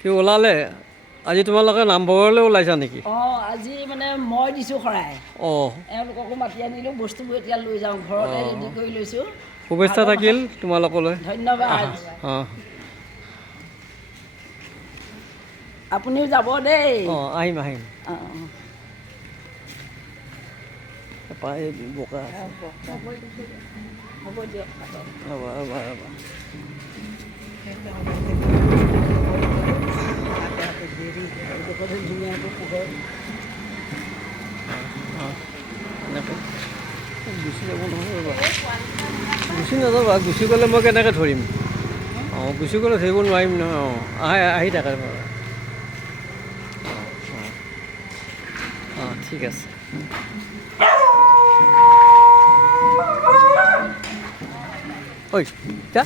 কি ওলালে আজি তোমালোকে নামঘৰলৈ ওলাইছা নেকি? অঁ আজি মানে মই দিছোঁ শৰাই। অঁ এওঁলোককো মাতি আনিলোঁ, বস্তুবোৰ এতিয়া লৈ যাওঁ, ঘৰতে ৰেডি কৰি লৈছোঁ। শুভেচ্ছা থাকিল তোমালোকলৈ। ধন্যবাদ। অঁ আপুনিও যাব দেই। অঁ আহিম আহিম। অঁ পাই বোকা হ'ব দিয়ক। ৰ'বা ৰ'বা ৰ'বা ধুনীয়াকৈ পোহৰ এনেকৈ গুচি যাব নহয় ৰ'বা, গুচি নাযাবা, গুচি গ'লে মই কেনেকৈ ধৰিম? অঁ গুচি গ'লে ধৰিব নোৱাৰিম নহয়। অঁ আহি থাকে বাৰু। অঁ ঠিক আছে। ঐ যা